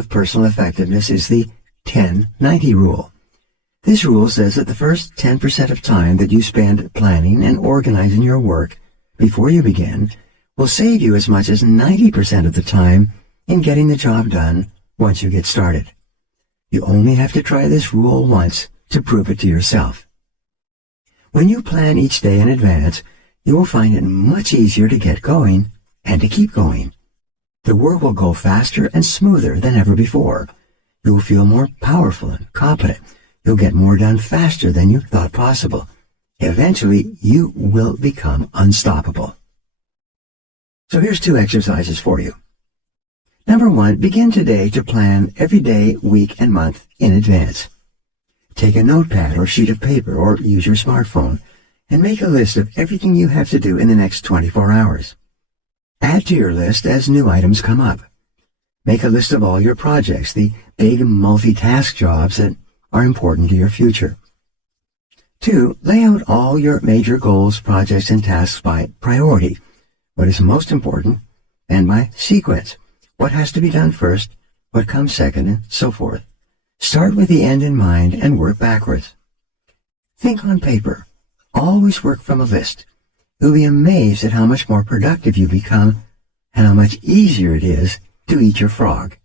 of personal effectiveness is the 10-90 rule. This rule says that the first 10% of time that you spend planning and organizing your work before you begin will save you as much as 90% of the time in getting the job done once you get started. You only have to try this rule once to prove it to yourself. When you plan each day in advance, you will find it much easier to get going and to keep going. The work will go faster and smoother than ever before. You will feel more powerful and competent. You'll get more done faster than you thought possible. Eventually, you will become unstoppable. So here's 2 exercises for you. Number 1, begin today to plan every day, week, and month in advance. Take a notepad or sheet of paper or use your smartphone and make a list of everything you have to do in the next 24 hours. Add to your list as new items come up. Make a list of all your projects, the big multitask jobs that are important to your future. 2, lay out all your major goals, projects, and tasks by priority, what is most important, and by sequence, what has to be done first, what comes second, and so forth. Start with the end in mind and work backwards. Think on paper. Always work from a list. You'll be amazed at how much more productive you become and how much easier it is to eat your frog.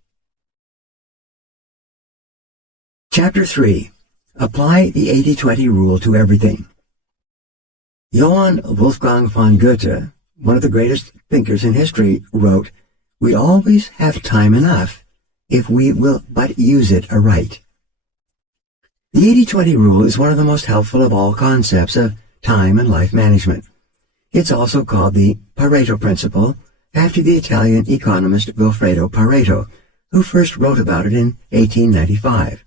Chapter 3. Apply the 80-20 rule to everything. Johann Wolfgang von Goethe, one of the greatest thinkers in history, wrote, "We always have time enough if we will but use it aright." The 80-20 rule is one of the most helpful of all concepts of time and life management. It's also called the Pareto principle, after the Italian economist Vilfredo Pareto, who first wrote about it in 1895.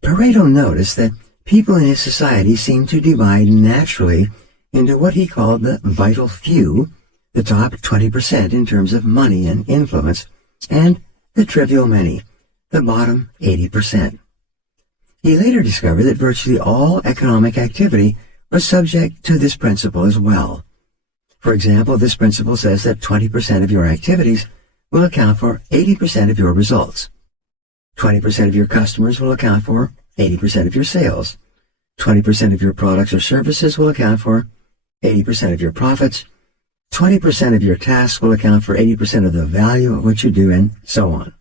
Pareto noticed that people in his society seemed to divide naturally into what he called the vital few, the top 20% in terms of money and influence, and the trivial many, the bottom 80%. He later discovered that virtually all economic activity was subject to this principle as well. For example, this principle says that 20% of your activities will account for 80% of your results. 20% of your customers will account for 80% of your sales. 20% of your products or services will account for 80% of your profits. 20% of your tasks will account for 80% of the value of what you do, and so on.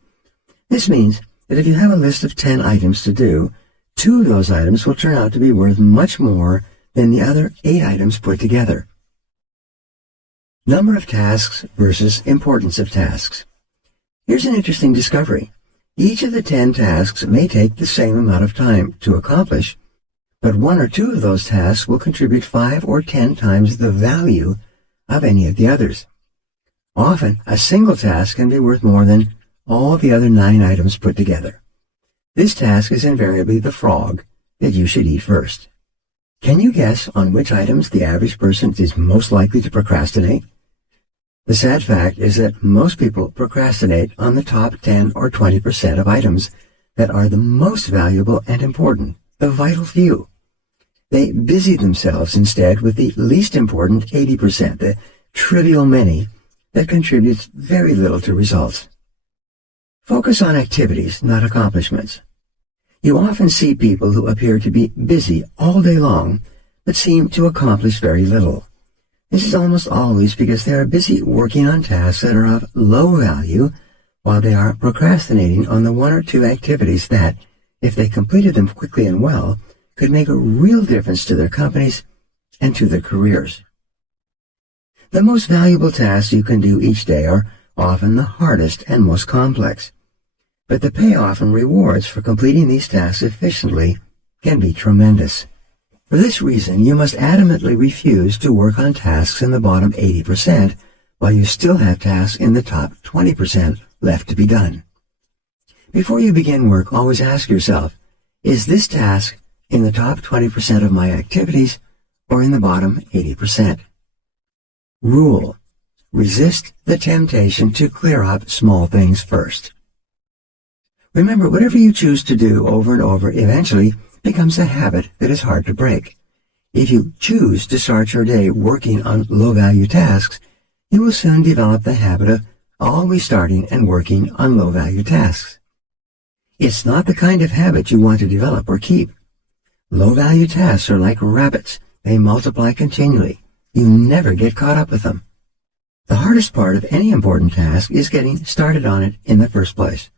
This means that if you have a list of 10 items to do, 2 of those items will turn out to be worth much more than the other 8 items put together. Number of tasks versus importance of tasks. Here's an interesting discovery. Each of the 10 tasks may take the same amount of time to accomplish, but 1 or 2 of those tasks will contribute 5 or 10 times the value of any of the others. Often, a single task can be worth more than all the other 9 items put together. This task is invariably the frog that you should eat first. Can you guess on which items the average person is most likely to procrastinate? The sad fact is that most people procrastinate on the top 10 or 20% of items that are the most valuable and important, the vital few. They busy themselves instead with the least important 80%, the trivial many, that contributes very little to results. Focus on activities, not accomplishments. You often see people who appear to be busy all day long, but seem to accomplish very little. This is almost always because they are busy working on tasks that are of low value, while they are procrastinating on the 1 or 2 activities that, if they completed them quickly and well, could make a real difference to their companies and to their careers. The most valuable tasks you can do each day are often the hardest and most complex, but the payoff and rewards for completing these tasks efficiently can be tremendous. For this reason, you must adamantly refuse to work on tasks in the bottom 80% while you still have tasks in the top 20% left to be done. Before you begin work, always ask yourself, is this task in the top 20% of my activities or in the bottom 80%? Rule: resist the temptation to clear up small things first. Remember, whatever you choose to do over and over eventually becomes a habit that is hard to break. If you choose to start your day working on low-value tasks, you will soon develop the habit of always starting and working on low-value tasks. It's not the kind of habit you want to develop or keep. Low-value tasks are like rabbits. They multiply continually. You never get caught up with them. The hardest part of any important task is getting started on it in the first place.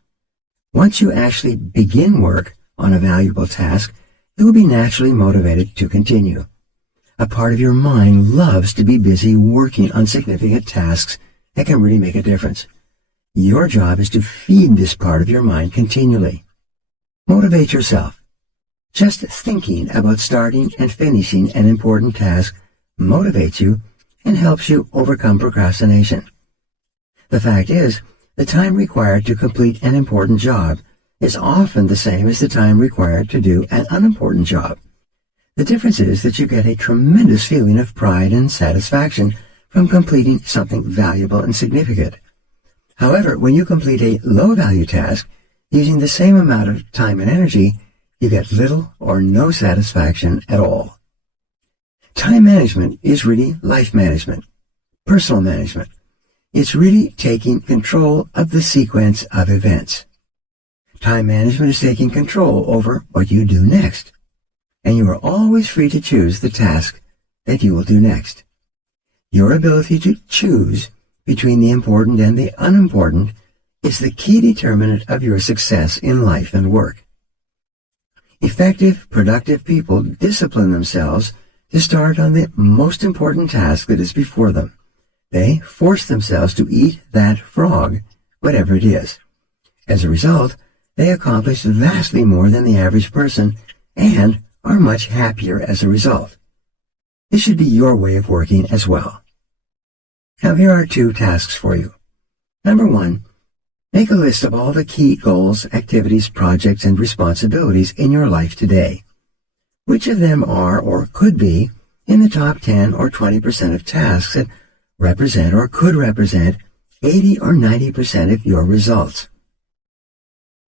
Once you actually begin work on a valuable task, you will be naturally motivated to continue. A part of your mind loves to be busy working on significant tasks that can really make a difference. Your job is to feed this part of your mind continually. Motivate yourself. Just thinking about starting and finishing an important task motivates you and helps you overcome procrastination. The fact is, the time required to complete an important job is often the same as the time required to do an unimportant job. The difference is that you get a tremendous feeling of pride and satisfaction from completing something valuable and significant. However, when you complete a low-value task using the same amount of time and energy, you get little or no satisfaction at all. Time management is really life management, personal management. It's really taking control of the sequence of events. Time management is taking control over what you do next, and you are always free to choose the task that you will do next. Your ability to choose between the important and the unimportant is the key determinant of your success in life and work. Effective, productive people discipline themselves to start on the most important task that is before them. They force themselves to eat that frog, whatever it is. As a result, they accomplish vastly more than the average person and are much happier as a result. This should be your way of working as well. Now here are 2 tasks for you. Number 1, make a list of all the key goals, activities, projects, and responsibilities in your life today. Which of them are or could be in the top 10 or 20% of tasks that represent or could represent 80 or 90% of your results?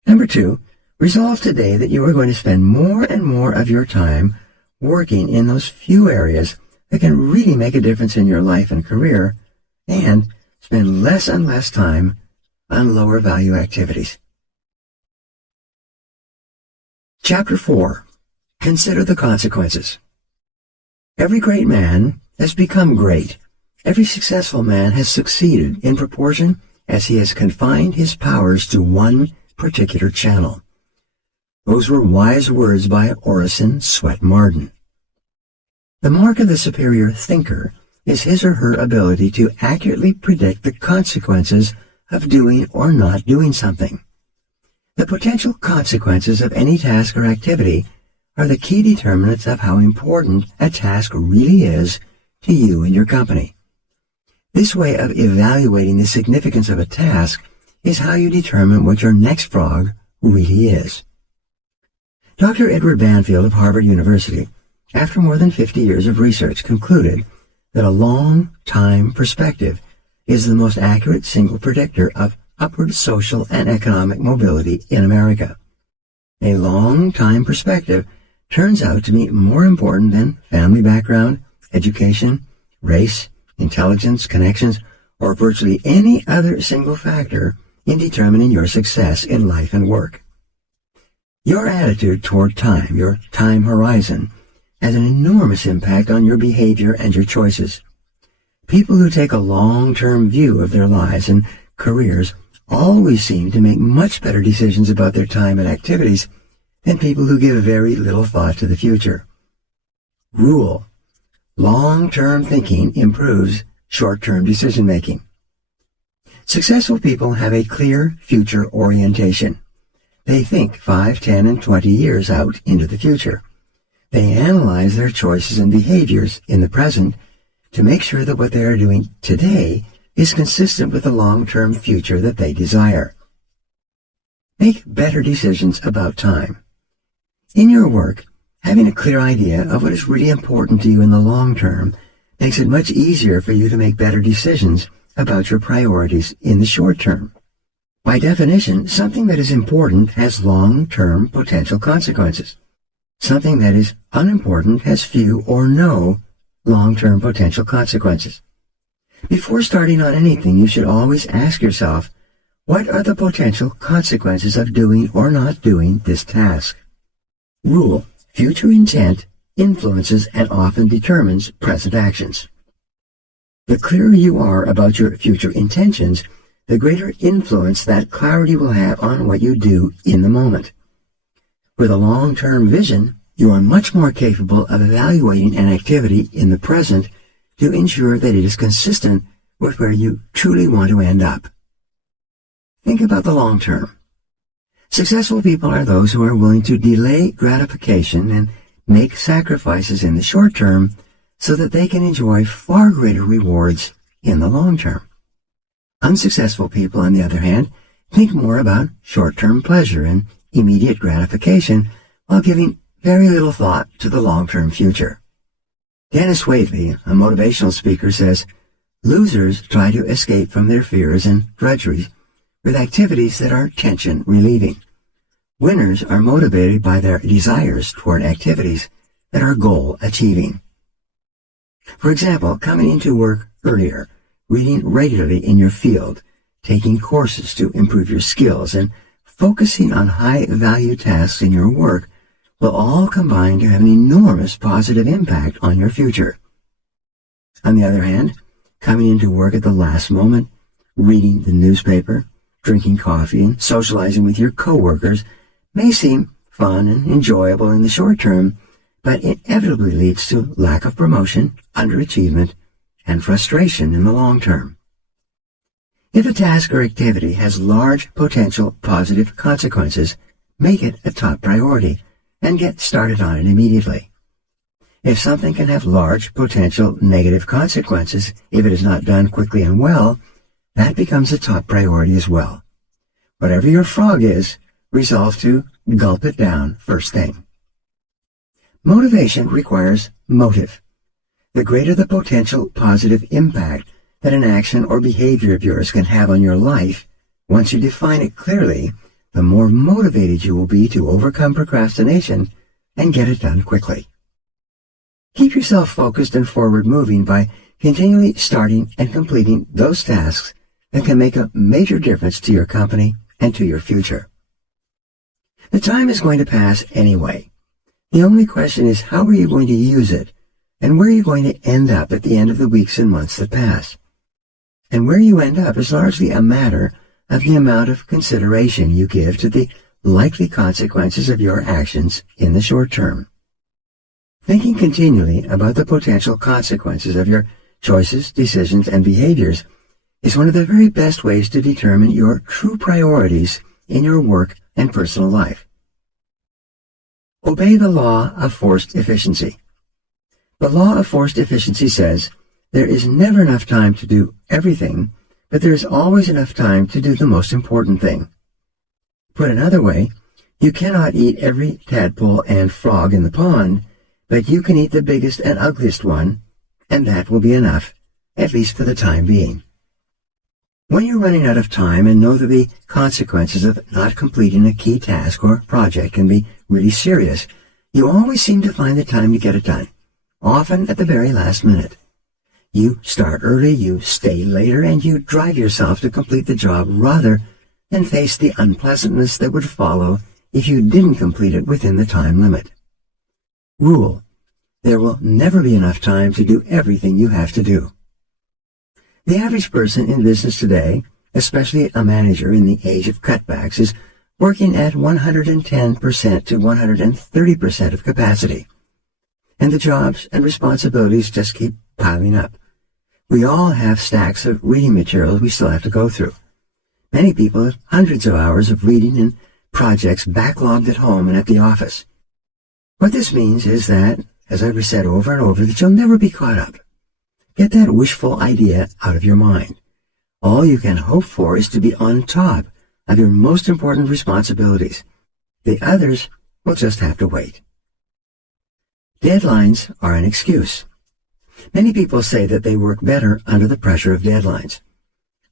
Number 2, resolve today that you are going to spend more and more of your time working in those few areas that can really make a difference in your life and career, and spend less and less time on lower value activities. Chapter 4. Consider the consequences. Every great man has become great. Every successful man has succeeded in proportion as he has confined his powers to one particular channel. Those were wise words by Orison Swett Marden. The mark of the superior thinker is his or her ability to accurately predict the consequences of doing or not doing something. The potential consequences of any task or activity are the key determinants of how important a task really is to you and your company. This way of evaluating the significance of a task is how you determine what your next frog really is. Dr. Edward Banfield of Harvard University, after more than 50 years of research, concluded that a long-time perspective is the most accurate single predictor of upward social and economic mobility in America. A long-time perspective turns out to be more important than family background, education, race, intelligence, connections, or virtually any other single factor in determining your success in life and work. Your attitude toward time, your time horizon, has an enormous impact on your behavior and your choices. People who take a long-term view of their lives and careers always seem to make much better decisions about their time and activities than people who give very little thought to the future. Rule: long-term thinking improves short-term decision-making. Successful people have a clear future orientation. They think 5, 10, and 20 years out into the future. They analyze their choices and behaviors in the present to make sure that what they are doing today is consistent with the long-term future that they desire. Make better decisions about time. In your work, having a clear idea of what is really important to you in the long term makes it much easier for you to make better decisions about your priorities in the short term. By definition, something that is important has long-term potential consequences. Something that is unimportant has few or no long-term potential consequences. Before starting on anything, you should always ask yourself, What are the potential consequences of doing or not doing this task? Rule: future intent influences and often determines present actions. The clearer you are about your future intentions, the greater influence that clarity will have on what you do in the moment. With a long-term vision, you are much more capable of evaluating an activity in the present to ensure that it is consistent with where you truly want to end up. Think about the long term. Successful people are those who are willing to delay gratification and make sacrifices in the short term so that they can enjoy far greater rewards in the long term. Unsuccessful people, on the other hand, think more about short-term pleasure and immediate gratification while giving very little thought to the long-term future. Dennis Waitley, a motivational speaker, says, "Losers try to escape from their fears and drudgeries with activities that are tension-relieving. Winners are motivated by their desires toward activities that are goal-achieving." For example, coming into work earlier, reading regularly in your field, taking courses to improve your skills, and focusing on high-value tasks in your work will all combine to have an enormous positive impact on your future. On the other hand, coming into work at the last moment, reading the newspaper, drinking coffee, and socializing with your coworkers may seem fun and enjoyable in the short term, but inevitably leads to lack of promotion, underachievement, and frustration in the long term. If a task or activity has large potential positive consequences, make it a top priority and get started on it immediately. If something can have large potential negative consequences if it is not done quickly and well, that becomes a top priority as well. Whatever your frog is, resolve to gulp it down first thing. Motivation requires motive. The greater the potential positive impact that an action or behavior of yours can have on your life, once you define it clearly, the more motivated you will be to overcome procrastination and get it done quickly. Keep yourself focused and forward-moving by continually starting and completing those tasks that can make a major difference to your company and to your future. The time is going to pass anyway. The only question is, how are you going to use it, and where are you going to end up at the end of the weeks and months that pass? And where you end up is largely a matter of the amount of consideration you give to the likely consequences of your actions in the short term. Thinking continually about the potential consequences of your choices, decisions, and behaviors is one of the very best ways to determine your true priorities in your work and personal life. Obey the law of forced efficiency. The law of forced efficiency says there is never enough time to do everything, but there is always enough time to do the most important thing. Put another way, you cannot eat every tadpole and frog in the pond, but you can eat the biggest and ugliest one, and that will be enough, at least for the time being. When you're running out of time and know that the consequences of not completing a key task or project can be really serious, you always seem to find the time to get it done, often at the very last minute. You start early, you stay later, and you drive yourself to complete the job rather than face the unpleasantness that would follow if you didn't complete it within the time limit. Rule: there will never be enough time to do everything you have to do. The average person in business today, especially a manager in the age of cutbacks, is working at 110% to 130% of capacity. And the jobs and responsibilities just keep piling up. We all have stacks of reading materials we still have to go through. Many people have hundreds of hours of reading and projects backlogged at home and at the office. What this means is that, as I've said over and over, that you'll never be caught up. Get that wishful idea out of your mind. All you can hope for is to be on top of your most important responsibilities. The others will just have to wait. Deadlines are an excuse. Many people say that they work better under the pressure of deadlines.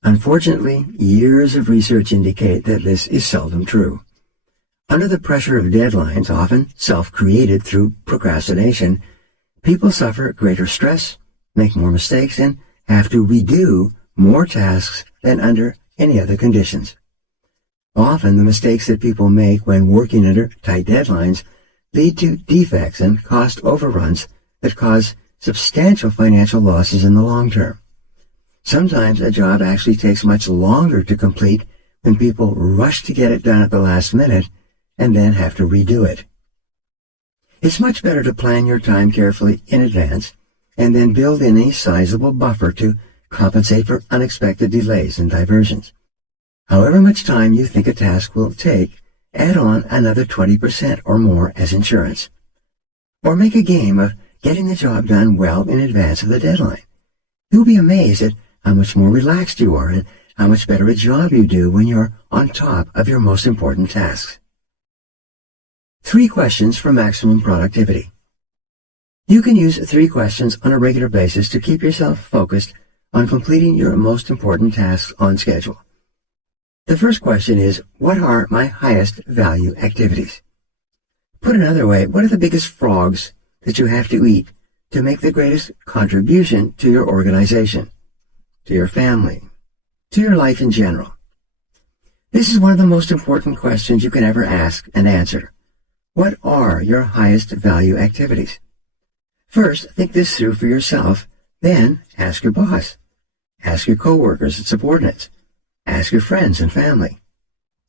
Unfortunately, years of research indicate that this is seldom true. Under the pressure of deadlines, often self-created through procrastination, people suffer greater stress, make more mistakes, and have to redo more tasks than under any other conditions. Often the mistakes that people make when working under tight deadlines lead to defects and cost overruns that cause substantial financial losses in the long term. Sometimes a job actually takes much longer to complete when people rush to get it done at the last minute and then have to redo it. It's much better to plan your time carefully in advance and then build in a sizable buffer to compensate for unexpected delays and diversions. However much time you think a task will take, add on another 20% or more as insurance. Or make a game of getting the job done well in advance of the deadline. You'll be amazed at how much more relaxed you are and how much better a job you do when you're on top of your most important tasks. 3 questions for maximum productivity. You can use 3 questions on a regular basis to keep yourself focused on completing your most important tasks on schedule. The first question is, what are my highest value activities? Put another way, what are the biggest frogs that you have to eat to make the greatest contribution to your organization, to your family, to your life in general? This is one of the most important questions you can ever ask and answer. What are your highest value activities? First, think this through for yourself, then ask your boss. Ask your coworkers and subordinates. Ask your friends and family.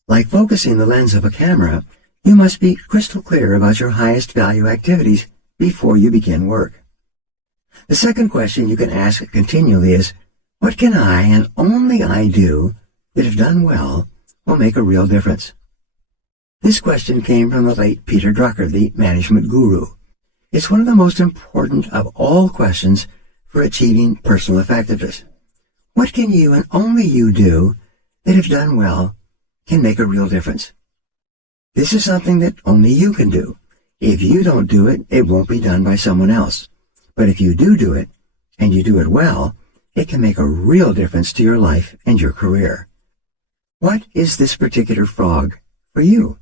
Like focusing the lens of a camera, you must be crystal clear about your highest value activities before you begin work. The second question you can ask continually is, what can I and only I do that, if done well, will make a real difference? This question came from the late Peter Drucker, the management guru. It's one of the most important of all questions for achieving personal effectiveness. What can you and only you do that, if done well, can make a real difference? This is something that only you can do. If you don't do it, it won't be done by someone else. But if you do it, and you do it well, it can make a real difference to your life and your career. What is this particular frog for you?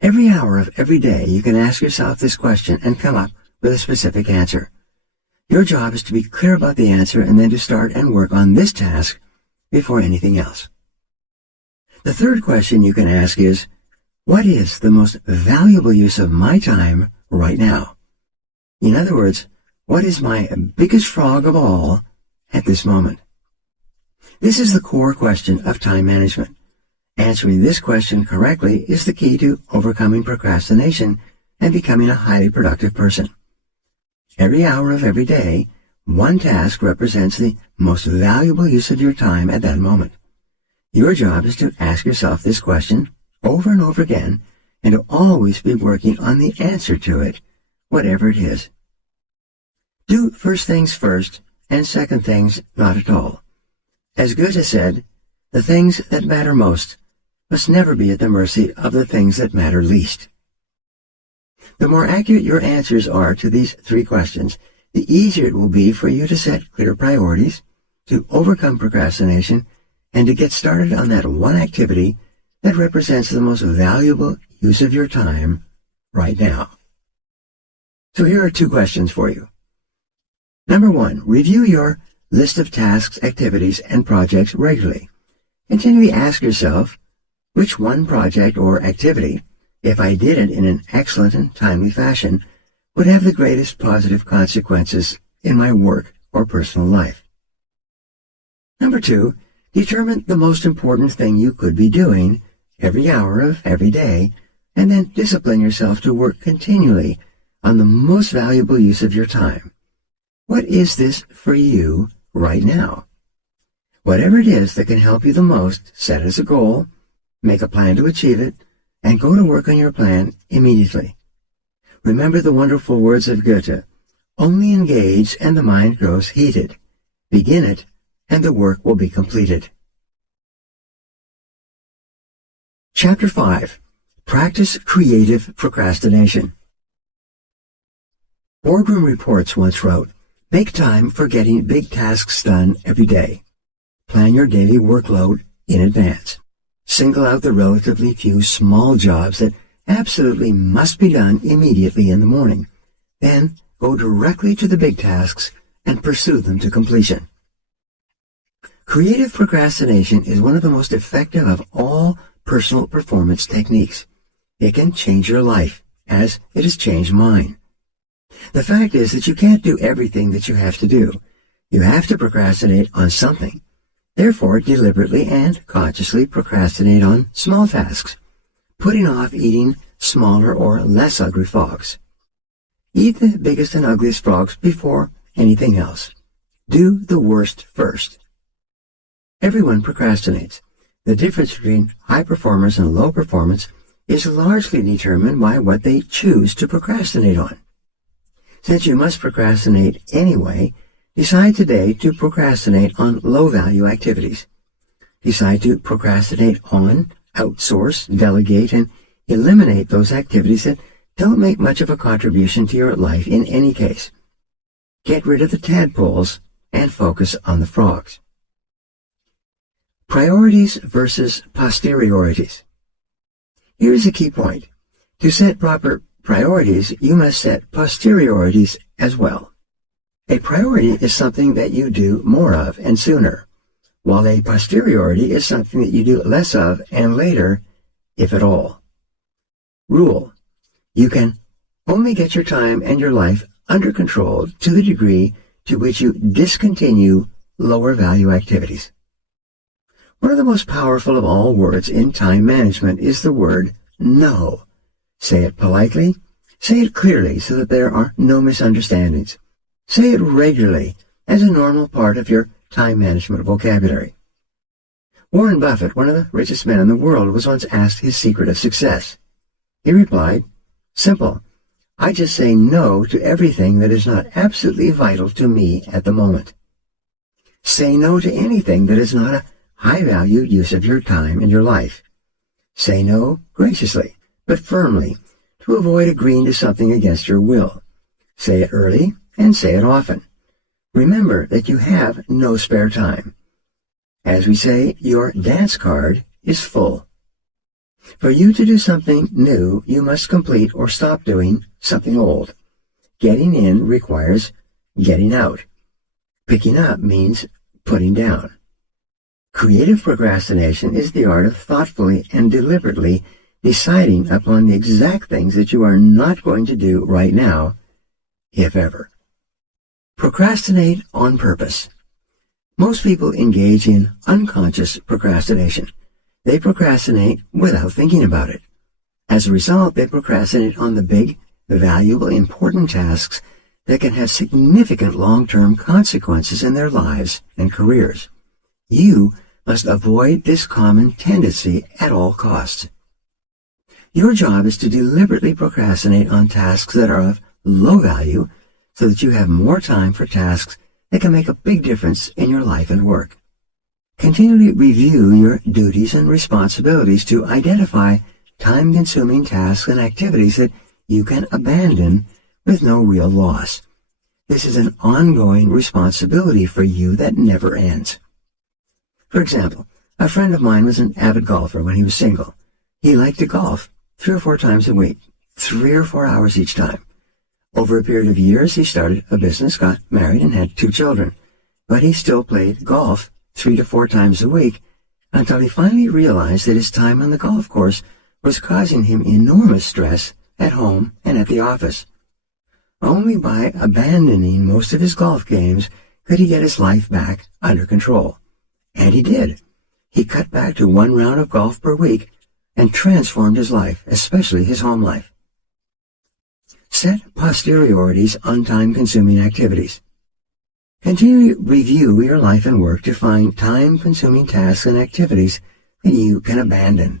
Every hour of every day, you can ask yourself this question and come up with a specific answer. Your job is to be clear about the answer and then to start and work on this task before anything else. The third question you can ask is, what is the most valuable use of my time right now? In other words, what is my biggest frog of all at this moment? This is the core question of time management. Answering this question correctly is the key to overcoming procrastination and becoming a highly productive person. Every hour of every day, one task represents the most valuable use of your time at that moment. Your job is to ask yourself this question over and over again and to always be working on the answer to it, whatever it is. Do first things first and second things not at all. As Goethe said, the things that matter most must never be at the mercy of the things that matter least. The more accurate your answers are to these 3 questions, the easier it will be for you to set clear priorities, to overcome procrastination, and to get started on that one activity that represents the most valuable use of your time right now. So here are 2 questions for you. Number 1, review your list of tasks, activities, and projects regularly. Continually ask yourself, which one project or activity, if I did it in an excellent and timely fashion, would have the greatest positive consequences in my work or personal life? Number 2, determine the most important thing you could be doing every hour of every day, and then discipline yourself to work continually on the most valuable use of your time. What is this for you right now? Whatever it is that can help you the most, set as a goal, make a plan to achieve it, and go to work on your plan immediately. Remember the wonderful words of Goethe, only engage and the mind grows heated. Begin it, and the work will be completed. Chapter 5. Practice creative procrastination. Boardroom Reports once wrote, make time for getting big tasks done every day. Plan your daily workload in advance. Single out the relatively few small jobs that absolutely must be done immediately in the morning. Then go directly to the big tasks and pursue them to completion. Creative procrastination is one of the most effective of all personal performance techniques. It can change your life, as it has changed mine. The fact is that you can't do everything that you have to do. You have to procrastinate on something. Therefore, deliberately and consciously procrastinate on small tasks, putting off eating smaller or less ugly frogs. Eat the biggest and ugliest frogs before anything else. Do the worst first. Everyone procrastinates. The difference between high performers and low performance is largely determined by what they choose to procrastinate on. Since you must procrastinate anyway, decide today to procrastinate on low-value activities. Decide to procrastinate on, outsource, delegate, and eliminate those activities that don't make much of a contribution to your life in any case. Get rid of the tadpoles and focus on the frogs. Priorities versus posteriorities. Here's a key point. To set proper priorities, you must set posteriorities as well. A priority is something that you do more of and sooner, while a posteriority is something that you do less of and later, if at all. Rule: you can only get your time and your life under control to the degree to which you discontinue lower value activities. One of the most powerful of all words in time management is the word no. Say it politely, say it clearly so that there are no misunderstandings. Say it regularly as a normal part of your time management vocabulary. Warren Buffett, one of the richest men in the world, was once asked his secret of success. He replied, "Simple. I just say no to everything that is not absolutely vital to me at the moment." Say no to anything that is not a high-value use of your time and your life. Say no graciously, but firmly, to avoid agreeing to something against your will. Say it early and say it often. Remember that you have no spare time. As we say, your dance card is full. For you to do something new, you must complete or stop doing something old. Getting in requires getting out. Picking up means putting down. Creative procrastination is the art of thoughtfully and deliberately deciding upon the exact things that you are not going to do right now, if ever. Procrastinate on purpose. Most people engage in unconscious procrastination. They procrastinate without thinking about it. As a result, they procrastinate on the big, valuable, important tasks that can have significant long-term consequences in their lives and careers. You must avoid this common tendency at all costs. Your job is to deliberately procrastinate on tasks that are of low value so that you have more time for tasks that can make a big difference in your life and work. Continually review your duties and responsibilities to identify time-consuming tasks and activities that you can abandon with no real loss. This is an ongoing responsibility for you that never ends. For example, a friend of mine was an avid golfer when he was single. He liked to golf 3 or 4 times a week, 3 or 4 hours each time. Over a period of years, he started a business, got married, and had 2 children. But he still played golf 3 to 4 times a week until he finally realized that his time on the golf course was causing him enormous stress at home and at the office. Only by abandoning most of his golf games could he get his life back under control. And he did. He cut back to 1 round of golf per week and transformed his life, especially his home life. Set posteriorities on time-consuming activities. Continually review your life and work to find time-consuming tasks and activities that you can abandon.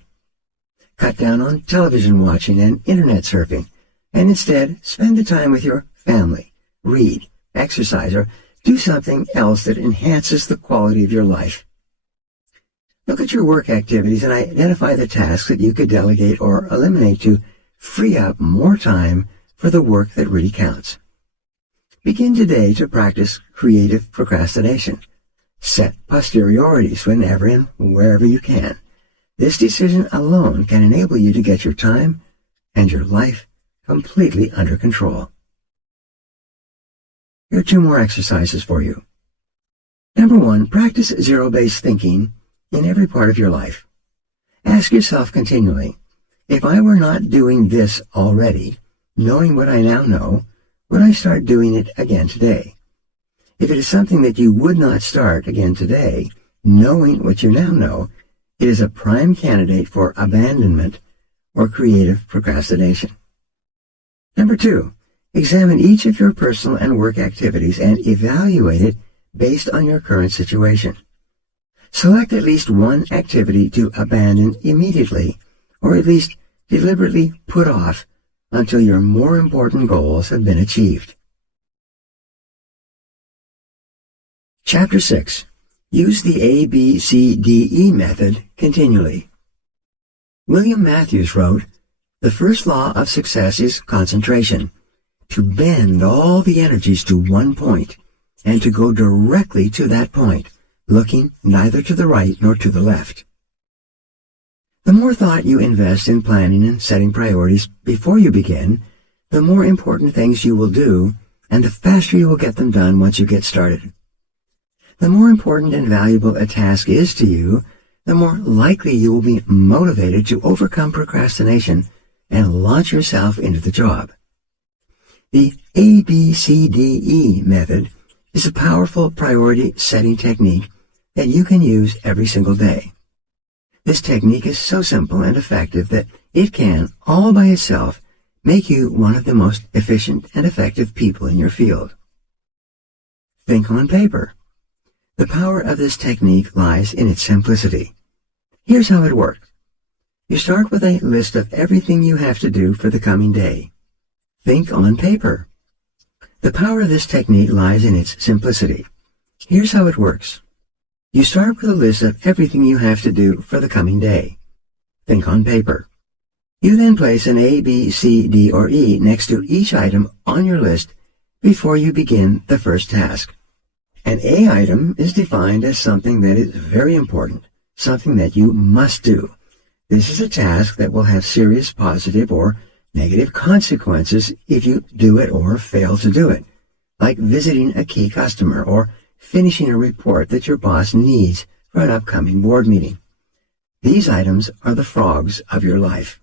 Cut down on television watching and internet surfing, and instead spend the time with your family, read, exercise, or do something else that enhances the quality of your life. Look at your work activities and identify the tasks that you could delegate or eliminate to free up more time for the work that really counts. Begin today to practice creative procrastination. Set posteriorities whenever and wherever you can. This decision alone can enable you to get your time and your life completely under control. Here are 2 more exercises for you. Number 1, practice zero-based thinking in every part of your life. Ask yourself continually, if I were not doing this already, knowing what I now know, would I start doing it again today? If it is something that you would not start again today, knowing what you now know, it is a prime candidate for abandonment or creative procrastination. Number 2, examine each of your personal and work activities and evaluate it based on your current situation. Select at least one activity to abandon immediately, or at least deliberately put off until your more important goals have been achieved. Chapter 6. Use the ABCDE method continually. William Matthews wrote, "The first law of success is concentration, to bend all the energies to one point, and to go directly to that point, looking neither to the right nor to the left." The more thought you invest in planning and setting priorities before you begin, the more important things you will do, and the faster you will get them done once you get started. The more important and valuable a task is to you, the more likely you will be motivated to overcome procrastination and launch yourself into the job. The ABCDE method is a powerful priority setting technique that you can use every single day. This technique is so simple and effective that it can, all by itself, make you one of the most efficient and effective people in your field. Think on paper. The power of this technique lies in its simplicity. Here's how it works. You start with a list of everything you have to do for the coming day. Think on paper. The power of this technique lies in its simplicity. Here's how it works. You start with a list of everything you have to do for the coming day. Think on paper. You then place an A, B, C, D, or E next to each item on your list before you begin the first task. An A item is defined as something that is very important, something that you must do. This is a task that will have serious positive or negative consequences if you do it or fail to do it, like visiting a key customer or finishing a report that your boss needs for an upcoming board meeting. These items are the frogs of your life.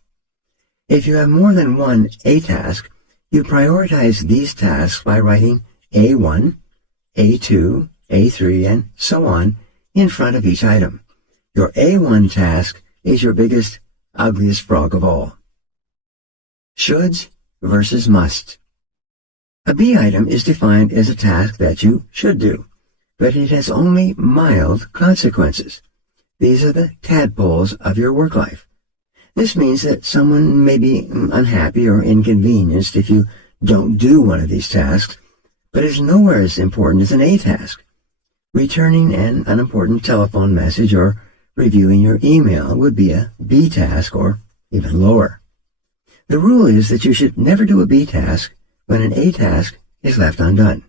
If you have more than one A task, you prioritize these tasks by writing A1, A2, A3, and so on in front of each item. Your A1 task is your biggest, ugliest frog of all. Shoulds versus musts. A B item is defined as a task that you should do, but it has only mild consequences. These are the tadpoles of your work life. This means that someone may be unhappy or inconvenienced if you don't do one of these tasks, but is nowhere as important as an A task. Returning an unimportant telephone message or reviewing your email would be a B task or even lower. The rule is that you should never do a B task when an A task is left undone.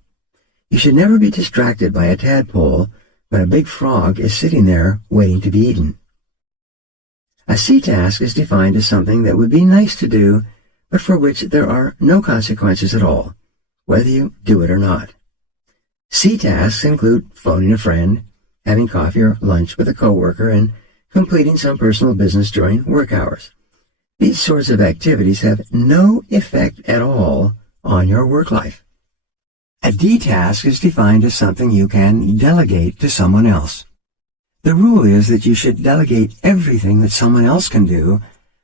You should never be distracted by a tadpole when a big frog is sitting there waiting to be eaten. A C task is defined as something that would be nice to do, but for which there are no consequences at all, whether you do it or not. C tasks include phoning a friend, having coffee or lunch with a coworker, and completing some personal business during work hours. These sorts of activities have no effect at all on your work life. A D task is defined as something you can delegate to someone else. The rule is that you should delegate everything that someone else can do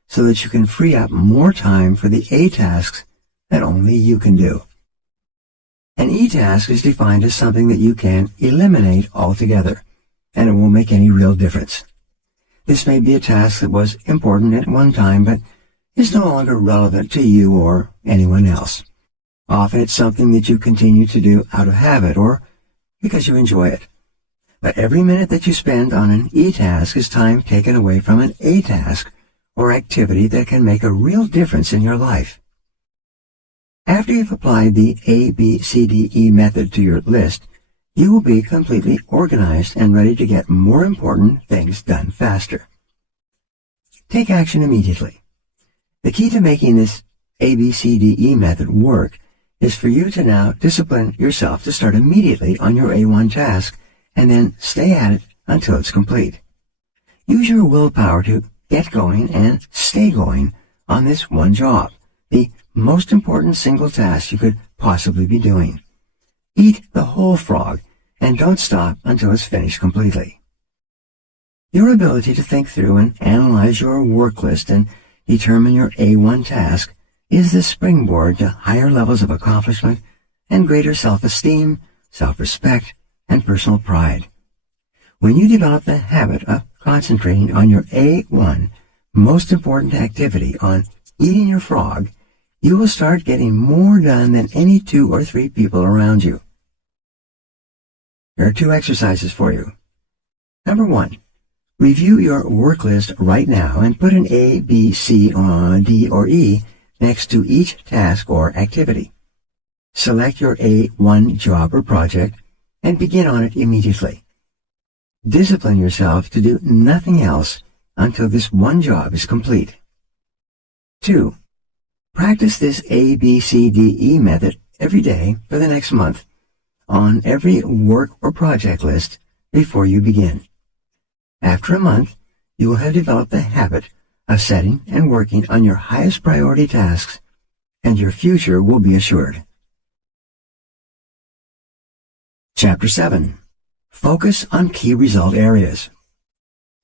so that you can free up more time for the A tasks that only you can do. An E task is defined as something that you can eliminate altogether, and it won't make any real difference. This may be a task that was important at one time, but is no longer relevant to you or anyone else. Often it's something that you continue to do out of habit or because you enjoy it. But every minute that you spend on an E task is time taken away from an A task or activity that can make a real difference in your life. After you've applied the ABCDE method to your list, you will be completely organized and ready to get more important things done faster. Take action immediately. The key to making this ABCDE method work is for you to now discipline yourself to start immediately on your A1 task and then stay at it until it's complete. Use your willpower to get going and stay going on this one job, the most important single task you could possibly be doing. Eat the whole frog and don't stop until it's finished completely. Your ability to think through and analyze your work list and determine your A1 task is the springboard to higher levels of accomplishment and greater self-esteem, self-respect, and personal pride. When you develop the habit of concentrating on your A1 most important activity, on eating your frog, you will start getting more done than any 2 or 3 people around you. There are 2 exercises for you. Number 1, review your work list right now and put an A, B, C, D, or E next to each task or activity. Select your A1 job or project and begin on it immediately. Discipline yourself to do nothing else until this one job is complete. 2. Practice this A, B, C, D, E method every day for the next month on every work or project list before you begin. After a month, you will have developed the habit of setting and working on your highest priority tasks, and your future will be assured. Chapter 7. Focus on key result areas.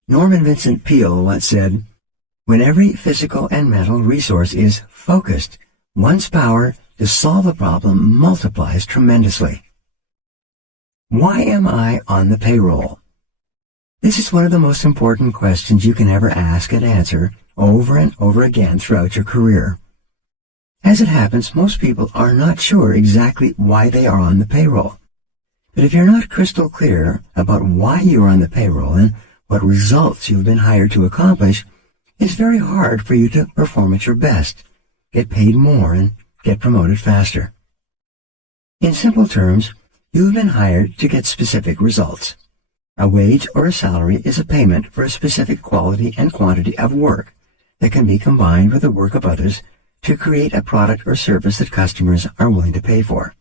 Norman Vincent Peale once said, "When every physical and mental resource is focused, one's power to solve a problem multiplies tremendously." Why am I on the payroll? This is one of the most important questions you can ever ask and answer over and over again throughout your career. As it happens, most people are not sure exactly why they are on the payroll. But if you're not crystal clear about why you are on the payroll and what results you've been hired to accomplish, it's very hard for you to perform at your best, get paid more, and get promoted faster. In simple terms, you've been hired to get specific results. A wage or a salary is a payment for a specific quality and quantity of work that can be combined with the work of others to create a product or service that customers are willing to pay for.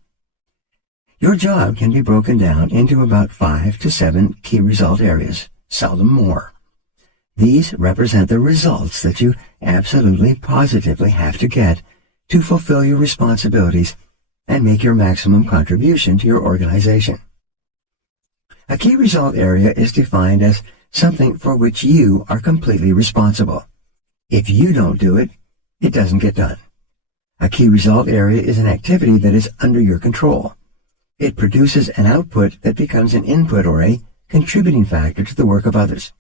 Your job can be broken down into about 5 to 7 key result areas, seldom more. These represent the results that you absolutely positively have to get to fulfill your responsibilities and make your maximum contribution to your organization. A key result area is defined as something for which you are completely responsible. If you don't do it, it doesn't get done. A key result area is an activity that is under your control. It produces an output that becomes an input or a contributing factor to the work of others.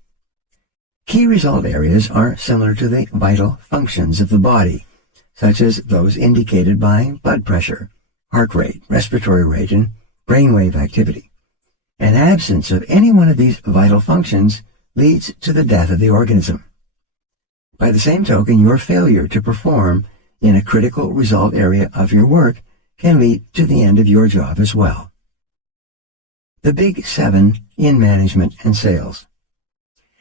Key result areas are similar to the vital functions of the body, such as those indicated by blood pressure, heart rate, respiratory rate, and brainwave activity. An absence of any one of these vital functions leads to the death of the organism. By the same token, your failure to perform in a critical result area of your work can lead to the end of your job as well. The Big 7 in management and sales.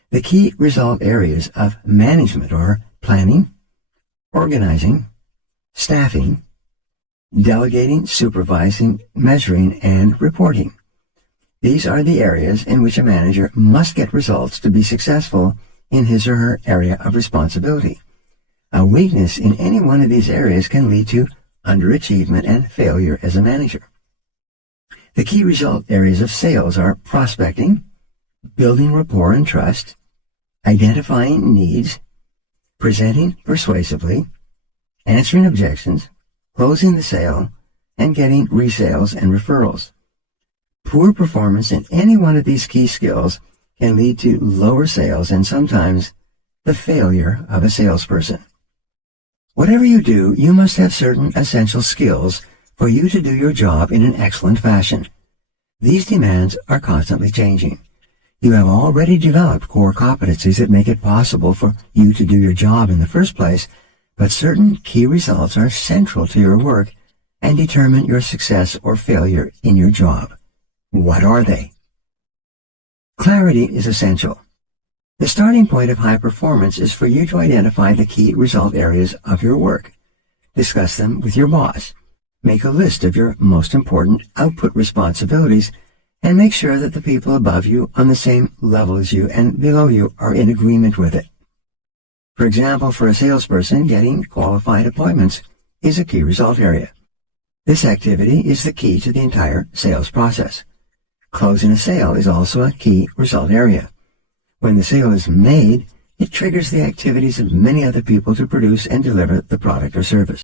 The key result areas of management are planning, organizing, staffing, delegating, supervising, measuring, and reporting. These are the areas in which a manager must get results to be successful in his or her area of responsibility. A weakness in any one of these areas can lead to underachievement and failure as a manager. The key result areas of sales are prospecting, building rapport and trust, identifying needs, presenting persuasively, answering objections, closing the sale, and getting resales and referrals. Poor performance in any one of these key skills can lead to lower sales and sometimes the failure of a salesperson. Whatever you do, you must have certain essential skills for you to do your job in an excellent fashion. These demands are constantly changing. You have already developed core competencies that make it possible for you to do your job in the first place, but certain key results are central to your work and determine your success or failure in your job. What are they? Clarity is essential. The starting point of high performance is for you to identify the key result areas of your work. Discuss them with your boss. Make a list of your most important output responsibilities and make sure that the people above you on the same level as you and below you are in agreement with it. For example, for a salesperson, getting qualified appointments is a key result area. This activity is the key to the entire sales process. Closing a sale is also a key result area. When the sale is made, it triggers the activities of many other people to produce and deliver the product or service.